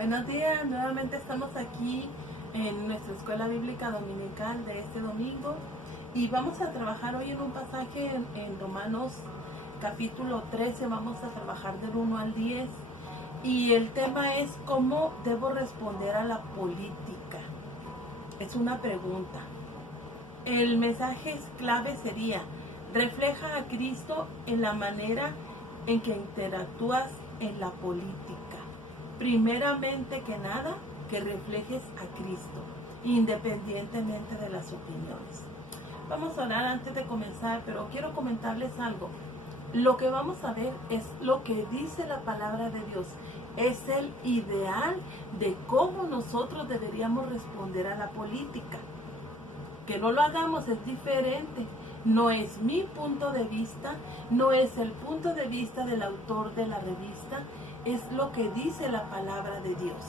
Buenos días, nuevamente estamos aquí en nuestra escuela bíblica dominical de este domingo y vamos a trabajar hoy en un pasaje en Romanos capítulo 13, vamos a trabajar del 1 al 10 y el tema es ¿cómo debo responder a la política? Es una pregunta. El mensaje clave sería, refleja a Cristo en la manera en que interactúas en la política. Primeramente que nada, que reflejes a Cristo, independientemente de las opiniones. Vamos a orar antes de comenzar, pero quiero comentarles algo. Lo que vamos a ver es lo que dice la palabra de Dios. Es el ideal de cómo nosotros deberíamos responder a la política. Que no lo hagamos es diferente. No es mi punto de vista, no es el punto de vista del autor de la revista, es lo que dice la palabra de Dios.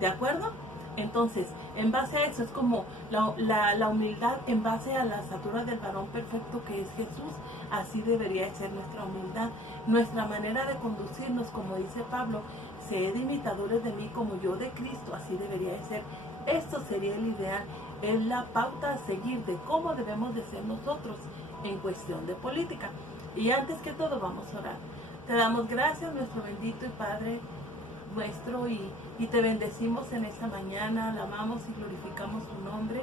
¿De acuerdo? Entonces, en base a eso, es como la humildad en base a la estatura del varón perfecto que es Jesús. Así debería ser nuestra humildad, nuestra manera de conducirnos, como dice Pablo, sed imitadores de mí como yo de Cristo, así debería de ser. Esto sería el ideal, es la pauta a seguir de cómo debemos de ser nosotros en cuestión de política. Y antes que todo vamos a orar. Te damos gracias, nuestro bendito y Padre nuestro, y te bendecimos en esta mañana, alabamos y glorificamos tu nombre.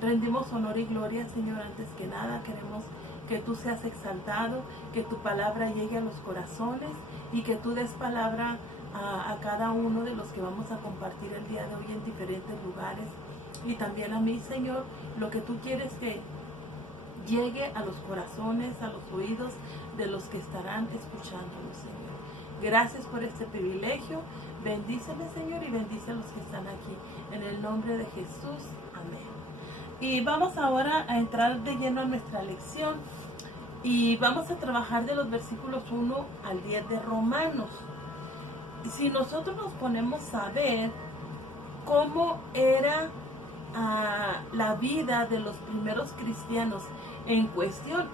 Rendimos honor y gloria, Señor, antes que nada queremos que tú seas exaltado, que tu palabra llegue a los corazones y que tú des palabra a cada uno de los que vamos a compartir el día de hoy en diferentes lugares. Y también a mí, Señor, lo que tú quieres que llegue a los corazones, a los oídos de los que estarán escuchándonos, Señor. Gracias por este privilegio. Bendíceme, Señor, y bendice a los que están aquí. En el nombre de Jesús. Amén. Y vamos ahora a entrar de lleno a nuestra lección. Y vamos a trabajar de los versículos 1 al 10 de Romanos. Si nosotros nos ponemos a ver cómo era la vida de los primeros cristianos en cuestión,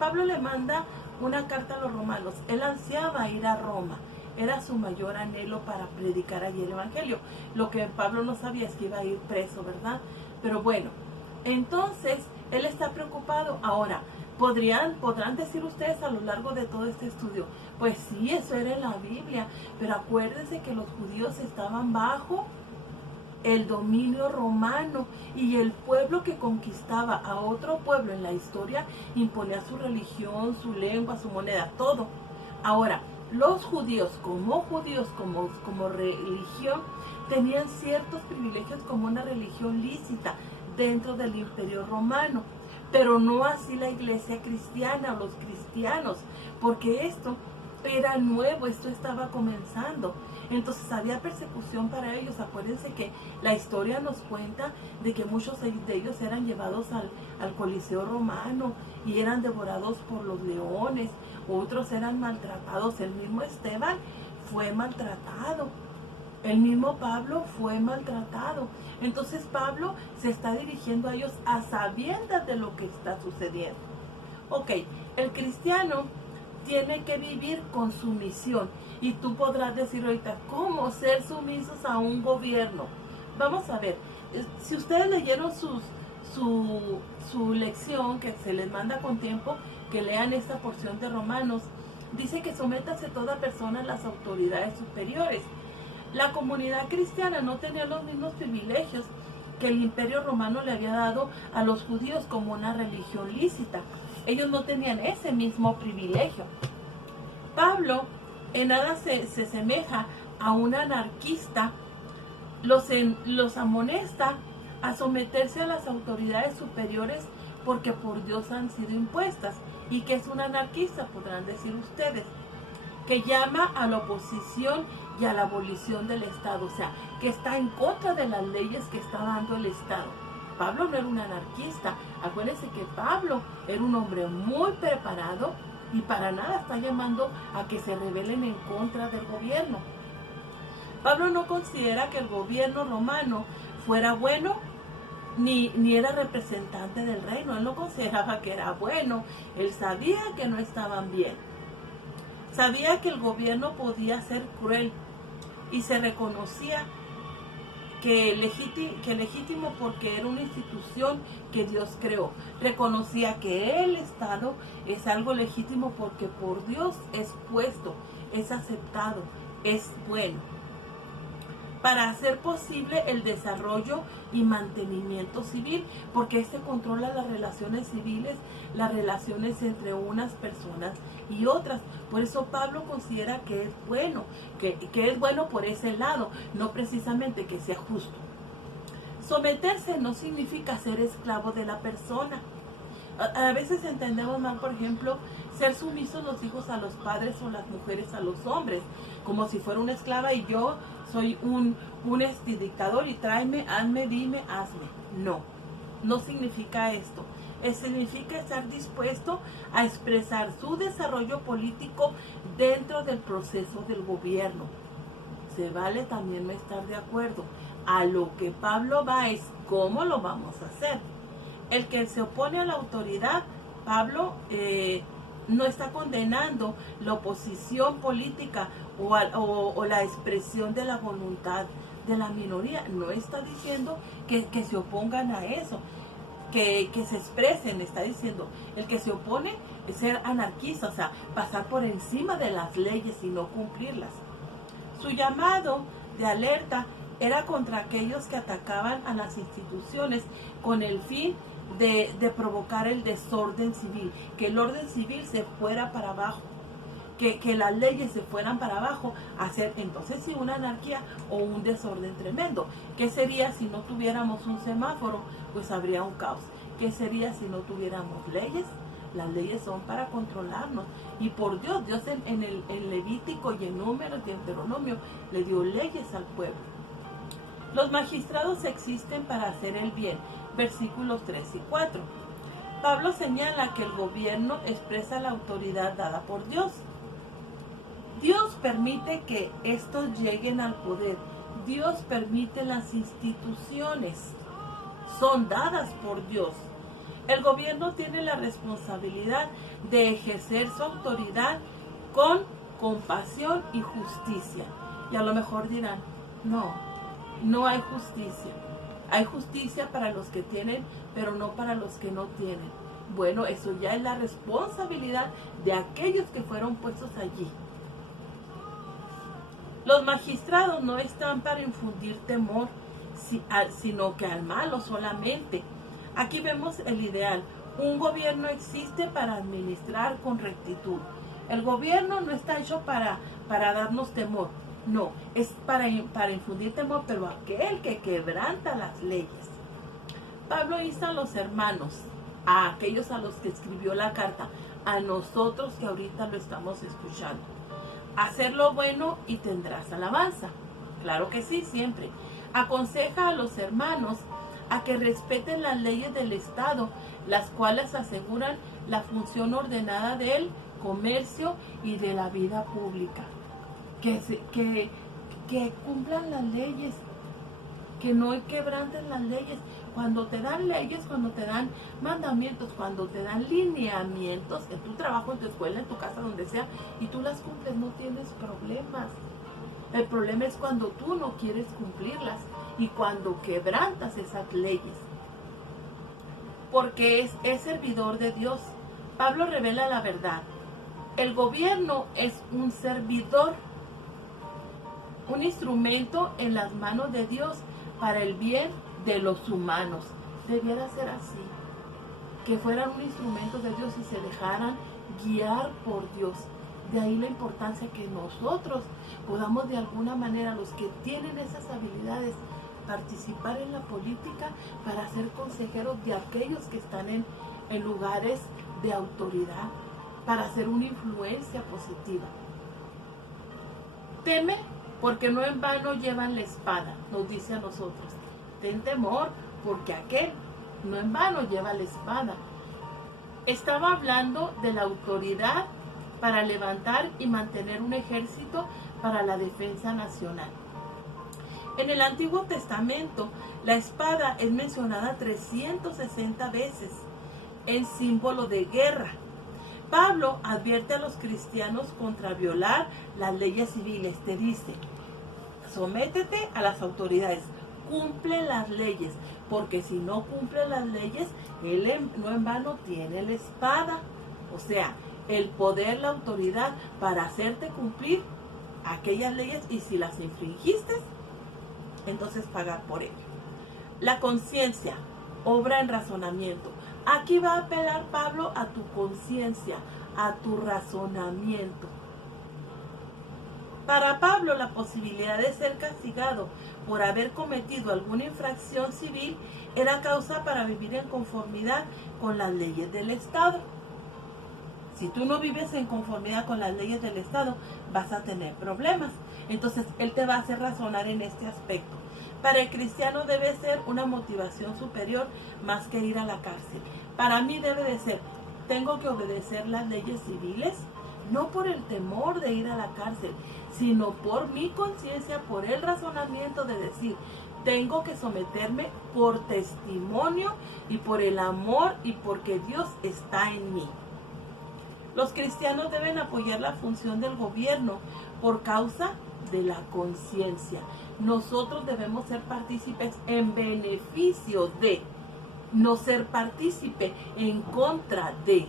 Pablo le manda una carta a los romanos. Él ansiaba ir a Roma, era su mayor anhelo para predicar allí el evangelio. Lo que Pablo no sabía es que iba a ir preso, ¿verdad? Pero bueno, entonces él está preocupado. Ahora, podrán decir ustedes a lo largo de todo este estudio, pues sí, eso era en la Biblia, pero acuérdense que los judíos estaban bajo el dominio romano y el pueblo que conquistaba a otro pueblo en la historia imponía su religión, su lengua, su moneda, todo. Ahora, los judíos como religión tenían ciertos privilegios como una religión lícita dentro del imperio romano, pero no así la iglesia cristiana o los cristianos, porque esto era nuevo, esto estaba comenzando. Entonces había persecución para ellos. Acuérdense que la historia nos cuenta de que muchos de ellos eran llevados al Coliseo romano y eran devorados por los leones, otros eran maltratados. El mismo Esteban fue maltratado, el mismo Pablo fue maltratado. Entonces Pablo se está dirigiendo a ellos a sabiendas de lo que está sucediendo. Ok, el cristiano tiene que vivir con sumisión. Y tú podrás decir ahorita, ¿cómo ser sumisos a un gobierno? Vamos a ver, si ustedes leyeron su lección, que se les manda con tiempo, que lean esta porción de Romanos, dice que sométase toda persona a las autoridades superiores. La comunidad cristiana no tenía los mismos privilegios que el imperio romano le había dado a los judíos como una religión lícita. Ellos no tenían ese mismo privilegio. Pablo en nada se asemeja a un anarquista. Los amonesta a someterse a las autoridades superiores porque por Dios han sido impuestas. ¿Y qué es un anarquista? Podrán decir ustedes. Que llama a la oposición y a la abolición del Estado, o sea, que está en contra de las leyes que está dando el Estado. Pablo no era un anarquista. Acuérdense que Pablo era un hombre muy preparado y para nada está llamando a que se rebelen en contra del gobierno. Pablo no considera que el gobierno romano fuera bueno ni era representante del reino. Él no consideraba que era bueno. Él sabía que no estaban bien. Sabía que el gobierno podía ser cruel. y se reconocía que legítimo porque era una institución que Dios creó. Reconocía que el Estado es algo legítimo porque por Dios es puesto, es aceptado, es bueno, para hacer posible el desarrollo y mantenimiento civil, porque este controla las relaciones civiles, las relaciones entre unas personas y otras. Por eso Pablo considera que es bueno, que es bueno por ese lado, no precisamente que sea justo. Someterse no significa ser esclavo de la persona. A veces entendemos mal, por ejemplo, ser sumisos los hijos a los padres o las mujeres a los hombres, como si fuera una esclava y yo soy un dictador y tráeme, hazme, dime, hazme. No, no significa esto. Significa estar dispuesto a expresar su desarrollo político dentro del proceso del gobierno. Se vale también no estar de acuerdo. A lo que Pablo va es cómo lo vamos a hacer. El que se opone a la autoridad, Pablo no está condenando la oposición política o la expresión de la voluntad de la minoría. No está diciendo que se opongan a eso, que se expresen. Está diciendo, el que se opone es ser anarquista, o sea, pasar por encima de las leyes y no cumplirlas. Su llamado de alerta era contra aquellos que atacaban a las instituciones con el fin de provocar el desorden civil, que el orden civil se fuera para abajo, que las leyes se fueran para abajo, hacer entonces sí una anarquía o un desorden tremendo. ¿Qué sería si no tuviéramos un semáforo? Pues habría un caos. ¿Qué sería si no tuviéramos leyes? Las leyes son para controlarnos. Y por Dios, Dios en Levítico y en Números y en Deuteronomio le dio leyes al pueblo. Los magistrados existen para hacer el bien. Versículos 3 y 4. Pablo señala que el gobierno expresa la autoridad dada por Dios. Dios permite que estos lleguen al poder. Dios permite las instituciones. Son dadas por Dios. El gobierno tiene la responsabilidad de ejercer su autoridad con compasión y justicia. Y a lo mejor dirán, no hay justicia. Hay justicia para los que tienen, pero no para los que no tienen. Bueno, eso ya es la responsabilidad de aquellos que fueron puestos allí. Los magistrados no están para infundir temor, sino que al malo solamente. Aquí vemos el ideal. Un gobierno existe para administrar con rectitud. El gobierno no está hecho para darnos temor. No, es para infundir temor, pero aquel que quebranta las leyes. Pablo insta a los hermanos, a aquellos a los que escribió la carta, a nosotros que ahorita lo estamos escuchando. Hacer lo bueno y tendrás alabanza. Claro que sí, siempre. Aconseja a los hermanos a que respeten las leyes del Estado, las cuales aseguran la función ordenada del comercio y de la vida pública. Que cumplan las leyes, que no quebranten las leyes. Cuando te dan leyes, cuando te dan mandamientos, cuando te dan lineamientos en tu trabajo, en tu escuela, en tu casa, donde sea, y tú las cumples, no tienes problemas. El problema es cuando tú no quieres cumplirlas y cuando quebrantas esas leyes. Porque es servidor de Dios. Pablo revela la verdad. El gobierno es un servidor, un instrumento en las manos de Dios para el bien de los humanos. Debiera ser así, que fueran un instrumento de Dios y se dejaran guiar por Dios. De ahí la importancia que nosotros podamos de alguna manera, los que tienen esas habilidades, participar en la política para ser consejeros de aquellos que están en lugares de autoridad, para hacer una influencia positiva. Teme porque no en vano llevan la espada, nos dice a nosotros. Ten temor porque aquel no en vano lleva la espada. Estaba hablando de la autoridad para levantar y mantener un ejército para la defensa nacional. En el Antiguo Testamento, la espada es mencionada 360 veces en símbolo de guerra. Pablo advierte a los cristianos contra violar las leyes civiles. Te dice, sométete a las autoridades, cumple las leyes, porque si no cumple las leyes, él no en vano tiene la espada, o sea, el poder, la autoridad para hacerte cumplir aquellas leyes, y si las infringiste, entonces pagar por ello. La conciencia obra en razonamiento. Aquí va a apelar Pablo a tu conciencia, a tu razonamiento. Para Pablo, la posibilidad de ser castigado por haber cometido alguna infracción civil era causa para vivir en conformidad con las leyes del Estado. Si tú no vives en conformidad con las leyes del Estado, vas a tener problemas. Entonces, él te va a hacer razonar en este aspecto. Para el cristiano debe ser una motivación superior más que ir a la cárcel. Para mí debe de ser, tengo que obedecer las leyes civiles, no por el temor de ir a la cárcel, sino por mi conciencia, por el razonamiento de decir, tengo que someterme por testimonio y por el amor y porque Dios está en mí. Los cristianos deben apoyar la función del gobierno por causa de la conciencia. Nosotros debemos ser partícipes en beneficio de, no ser partícipe en contra de.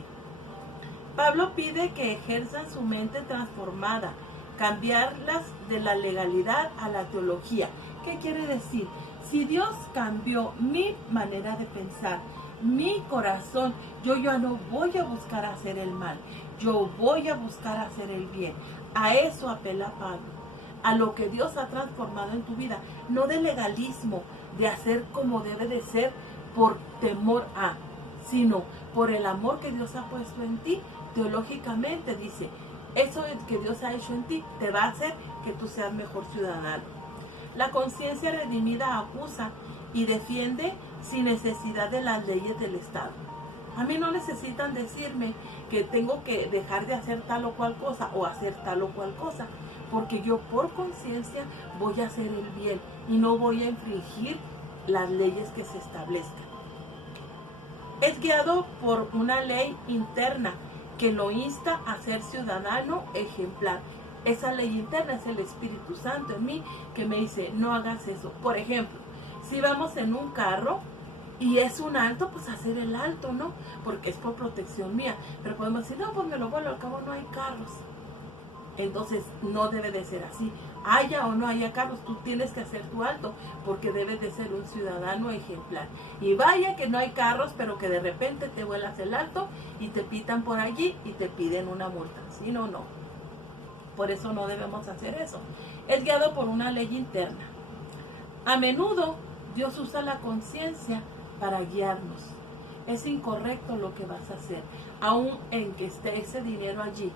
Pablo pide que ejerzan su mente transformada, cambiarlas de la legalidad a la teología. ¿Qué quiere decir? Si Dios cambió mi manera de pensar, mi corazón, yo ya no voy a buscar hacer el mal, yo voy a buscar hacer el bien. A eso apela Pablo, a lo que Dios ha transformado en tu vida, no de legalismo, de hacer como debe de ser por temor a, sino por el amor que Dios ha puesto en ti. Teológicamente dice, eso que Dios ha hecho en ti te va a hacer que tú seas mejor ciudadano. La conciencia redimida acusa y defiende sin necesidad de las leyes del Estado. A mí no necesitan decirme que tengo que dejar de hacer tal o cual cosa o hacer tal o cual cosa, porque yo por conciencia voy a hacer el bien y no voy a infringir las leyes que se establezcan. Es guiado por una ley interna que lo insta a ser ciudadano ejemplar. Esa ley interna es el Espíritu Santo en mí que me dice, no hagas eso. Por ejemplo, si vamos en un carro y es un alto, pues hacer el alto, ¿no? Porque es por protección mía. Pero podemos decir, no, pues me lo vuelo, al cabo no hay carros. Entonces, no debe de ser así. Haya o no haya carros, tú tienes que hacer tu alto, porque debes de ser un ciudadano ejemplar. Y vaya que no hay carros, pero que de repente te vuelas el alto y te pitan por allí y te piden una multa. ¿Sí o no? Por eso no debemos hacer eso. Es guiado por una ley interna. A menudo Dios usa la conciencia para guiarnos. Es incorrecto lo que vas a hacer, aun en que esté ese dinero allí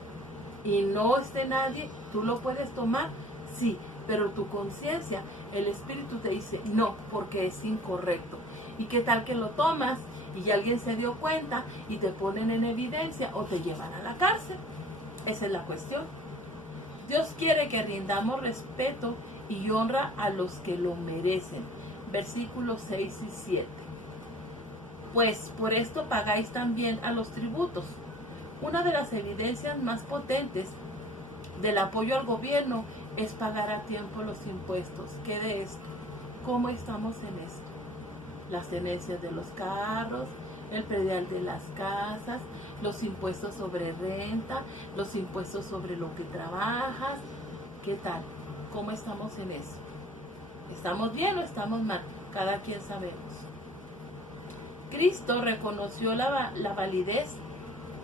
y no esté nadie, tú lo puedes tomar, sí, pero tu conciencia, el Espíritu te dice no, porque es incorrecto. ¿Y qué tal que lo tomas y alguien se dio cuenta y te ponen en evidencia o te llevan a la cárcel? Esa es la cuestión. Dios quiere que rindamos respeto y honra a los que lo merecen. Versículos 6 y 7. Pues por esto pagáis también a los tributos. Una de las evidencias más potentes del apoyo al gobierno es pagar a tiempo los impuestos. ¿Qué de esto? ¿Cómo estamos en esto? Las tenencias de los carros, el predial de las casas, los impuestos sobre renta, los impuestos sobre lo que trabajas. ¿Qué tal? ¿Cómo estamos en eso? ¿Estamos bien o estamos mal? Cada quien sabemos. Cristo reconoció la validez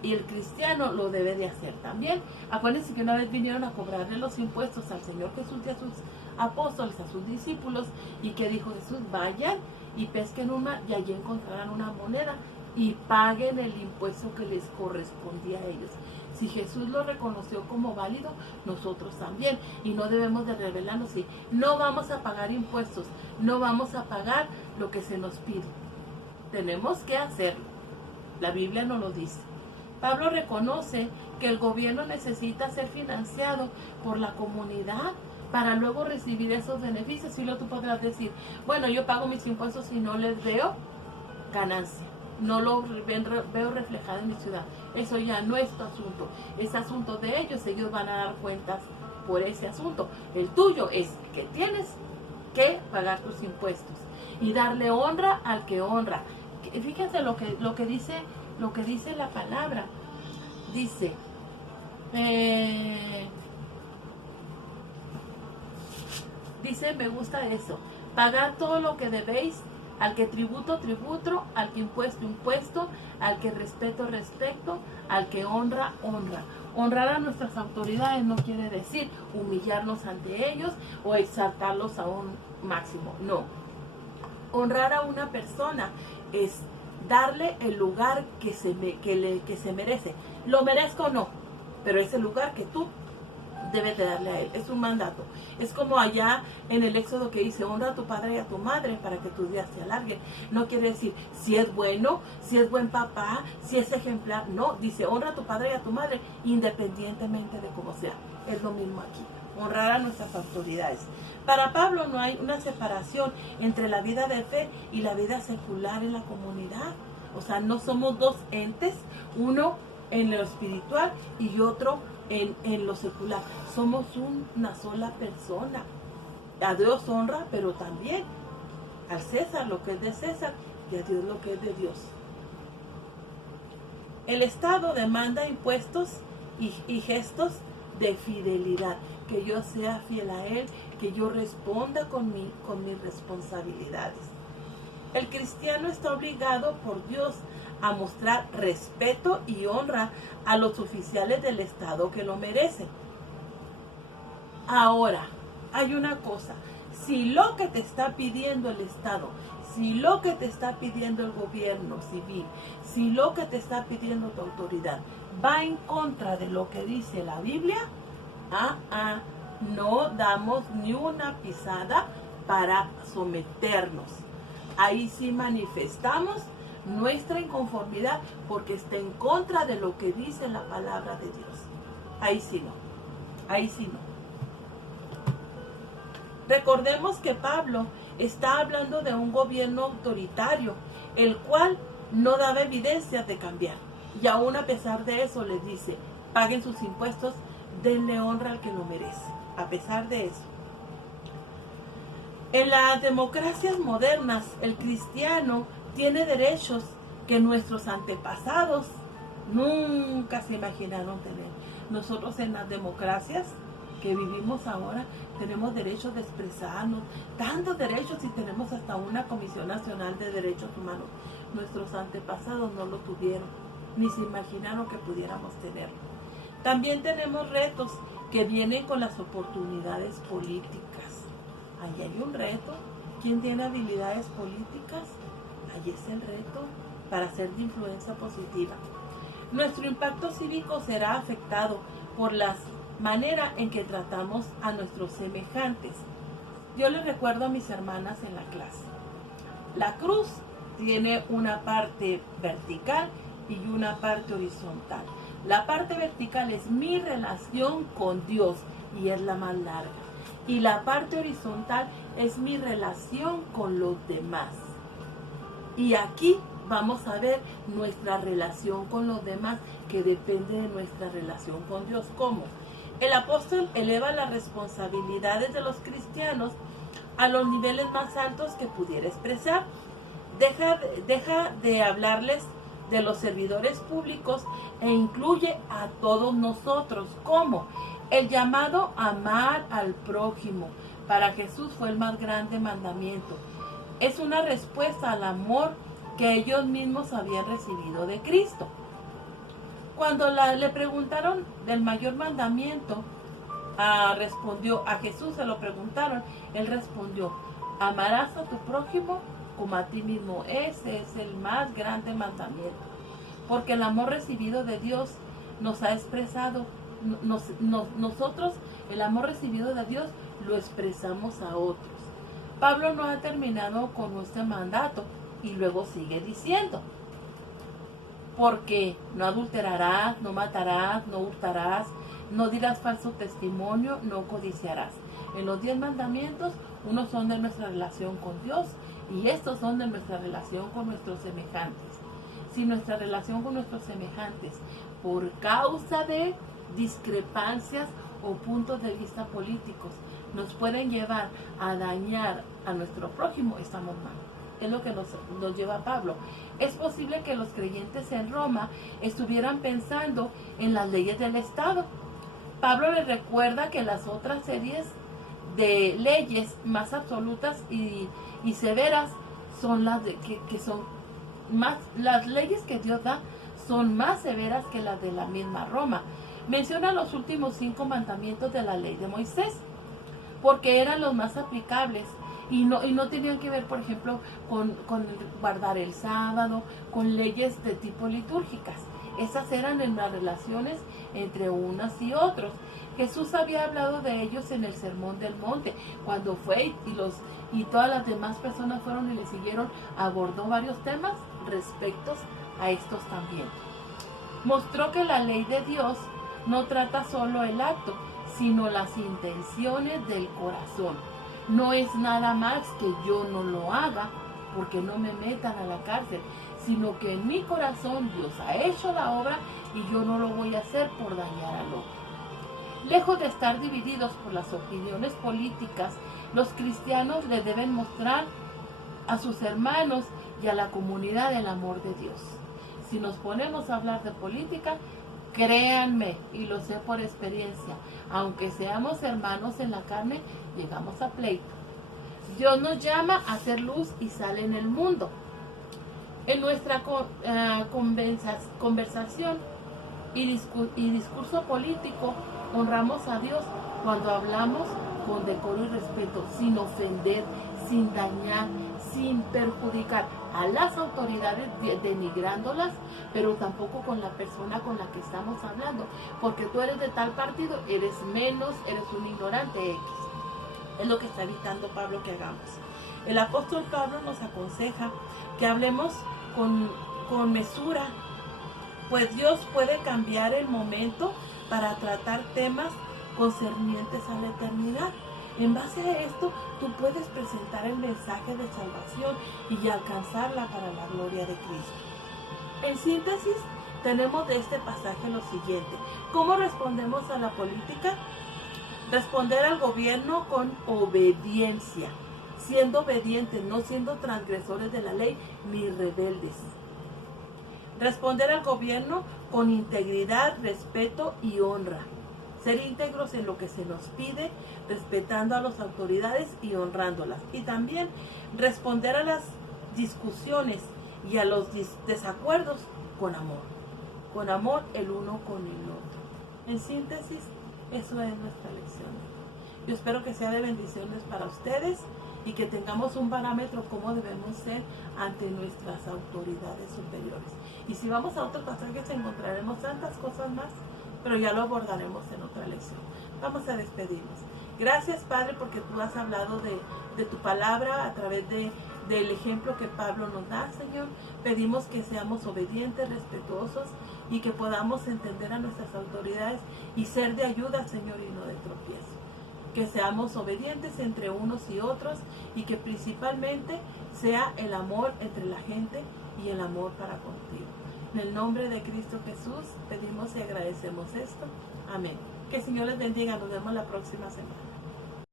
y el cristiano lo debe de hacer también. Acuérdense que una vez vinieron a cobrarle los impuestos al Señor Jesús y a sus apóstoles, a sus discípulos, y que dijo Jesús, vayan y pesquen un mar y allí encontrarán una moneda y paguen el impuesto que les correspondía a ellos. Si Jesús lo reconoció como válido, nosotros también, y no debemos de rebelarnos y no vamos a pagar impuestos, no vamos a pagar lo que se nos pide. Tenemos que hacerlo. La Biblia nos lo dice. Pablo reconoce que el gobierno necesita ser financiado por la comunidad para luego recibir esos beneficios. Y luego tú podrás decir, bueno, yo pago mis impuestos y no les veo ganancia, no lo veo reflejado en mi ciudad. Eso ya no es tu asunto, es asunto de ellos. Ellos van a dar cuentas por ese asunto. El tuyo es que tienes que pagar tus impuestos y darle honra al que honra. Fíjense lo que dice la palabra. Dice, me gusta eso, pagad todo lo que debéis, al que tributo, al que impuesto, al que respeto, al que honra. Honrar a nuestras autoridades no quiere decir humillarnos ante ellos o exaltarlos a un máximo, no. Honrar a una persona es darle el lugar que se merece. Lo merezco o no, pero es el lugar que tú debes de darle a él. Es un mandato. Es como allá en el Éxodo que dice, honra a tu padre y a tu madre para que tus días se alarguen. No quiere decir si es bueno, si es buen papá, si es ejemplar. No, dice honra a tu padre y a tu madre independientemente de cómo sea. Es lo mismo aquí. Honrar a nuestras autoridades. Para Pablo no hay una separación entre la vida de fe y la vida secular en la comunidad. O sea, no somos dos entes, uno en lo espiritual y otro en lo secular. Somos una sola persona. A Dios honra, pero también al César lo que es de César y a Dios lo que es de Dios. El Estado demanda impuestos y gestos de fidelidad, que yo sea fiel a él, que yo responda con mis responsabilidades. El cristiano está obligado por Dios a mostrar respeto y honra a los oficiales del Estado que lo merecen. Ahora, hay una cosa, si lo que te está pidiendo el Estado, si lo que te está pidiendo el gobierno civil, si lo que te está pidiendo tu autoridad va en contra de lo que dice la Biblia, no damos ni una pisada para someternos. Ahí sí manifestamos nuestra inconformidad porque está en contra de lo que dice la palabra de Dios. Ahí sí no. Ahí sí no. Recordemos que Pablo está hablando de un gobierno autoritario, el cual no daba evidencias de cambiar. Y aún a pesar de eso les dice, paguen sus impuestos, denle honra al que lo merece. A pesar de eso. En las democracias modernas, el cristiano tiene derechos que nuestros antepasados nunca se imaginaron tener. Nosotros en las democracias que vivimos ahora tenemos derechos de expresarnos, tantos derechos y tenemos hasta una Comisión Nacional de Derechos Humanos. Nuestros antepasados no lo tuvieron, ni se imaginaron que pudiéramos tenerlo. También tenemos retos que vienen con las oportunidades políticas. Ahí hay un reto. ¿Quién tiene habilidades políticas? Ahí es el reto para ser de influencia positiva. Nuestro impacto cívico será afectado por la manera en que tratamos a nuestros semejantes. Yo les recuerdo a mis hermanas en la clase. La cruz tiene una parte vertical y una parte horizontal. La parte vertical es mi relación con Dios y es la más larga. Y la parte horizontal es mi relación con los demás. Y aquí vamos a ver nuestra relación con los demás que depende de nuestra relación con Dios. ¿Cómo? El apóstol eleva las responsabilidades de los cristianos a los niveles más altos que pudiera expresar. Deja de hablarles de los servidores públicos e incluye a todos nosotros. ¿Cómo? El llamado a amar al prójimo. Para Jesús fue el más grande mandamiento. Es una respuesta al amor que ellos mismos habían recibido de Cristo. Cuando le preguntaron del mayor mandamiento, respondió, a Jesús se lo preguntaron, él respondió, amarás a tu prójimo como a ti mismo. Ese es el más grande mandamiento. Porque el amor recibido de Dios nos ha expresado, nosotros el amor recibido de Dios lo expresamos a otros. Pablo no ha terminado con este mandato y luego sigue diciendo, porque no adulterarás, no matarás, no hurtarás, no dirás falso testimonio, no codiciarás. En los 10 mandamientos, unos son de nuestra relación con Dios y estos son de nuestra relación con nuestros semejantes. Si nuestra relación con nuestros semejantes, por causa de discrepancias o puntos de vista políticos nos pueden llevar a dañar a nuestro prójimo, estamos mal. Es lo que nos lleva a Pablo. Es posible que los creyentes en Roma estuvieran pensando en las leyes del Estado. Pablo les recuerda que las otras series de leyes más absolutas y severas son las que son más, las leyes que Dios da son más severas que las de la misma Roma. Menciona los últimos 5 mandamientos de la ley de Moisés, porque eran los más aplicables y no tenían que ver, por ejemplo, con guardar el sábado, con leyes de tipo litúrgicas. Esas eran en las relaciones entre unas y otros. Jesús había hablado de ellos en el Sermón del Monte, cuando fue y todas las demás personas fueron y le siguieron, abordó varios temas respecto a estos también. Mostró que la ley de Dios no trata solo el acto, sino las intenciones del corazón. No es nada más que yo no lo haga porque no me metan a la cárcel, sino que en mi corazón Dios ha hecho la obra y yo no lo voy a hacer por dañar al otro. Lejos de estar divididos por las opiniones políticas, los cristianos le deben mostrar a sus hermanos y a la comunidad el amor de Dios. Si nos ponemos a hablar de política, créanme, y lo sé por experiencia, aunque seamos hermanos en la carne, llegamos a pleito. Dios nos llama a hacer luz y sal en el mundo. En nuestra conversación y discurso político, honramos a Dios cuando hablamos con decoro y respeto, sin ofender, sin dañar, sin perjudicar a las autoridades, denigrándolas, pero tampoco con la persona con la que estamos hablando, porque tú eres de tal partido, eres menos, eres un ignorante X. Es lo que está evitando Pablo que hagamos. El apóstol Pablo nos aconseja que hablemos con mesura, pues Dios puede cambiar el momento para tratar temas concernientes a la eternidad. En base a esto, tú puedes presentar el mensaje de salvación y alcanzarla para la gloria de Cristo. En síntesis, tenemos de este pasaje lo siguiente. ¿Cómo respondemos a la política? Responder al gobierno con obediencia, siendo obedientes, no siendo transgresores de la ley ni rebeldes. Responder al gobierno con integridad, respeto y honra. Ser íntegros en lo que se nos pide, respetando a las autoridades y honrándolas. Y también responder a las discusiones y a los desacuerdos con amor. Con amor el uno con el otro. En síntesis, eso es nuestra lección. Yo espero que sea de bendiciones para ustedes y que tengamos un parámetro cómo debemos ser ante nuestras autoridades superiores. Y si vamos a otros pasajes encontraremos tantas cosas más, pero ya lo abordaremos en otra lección. Vamos a despedirnos. Gracias, Padre, porque tú has hablado de tu palabra a través del ejemplo que Pablo nos da, Señor. Pedimos que seamos obedientes, respetuosos y que podamos entender a nuestras autoridades y ser de ayuda, Señor, y no de tropiezo. Que seamos obedientes entre unos y otros y que principalmente sea el amor entre la gente y el amor para contigo. En el nombre de Cristo Jesús pedimos y agradecemos esto. Amén. Que el Señor les bendiga. Nos vemos la próxima semana.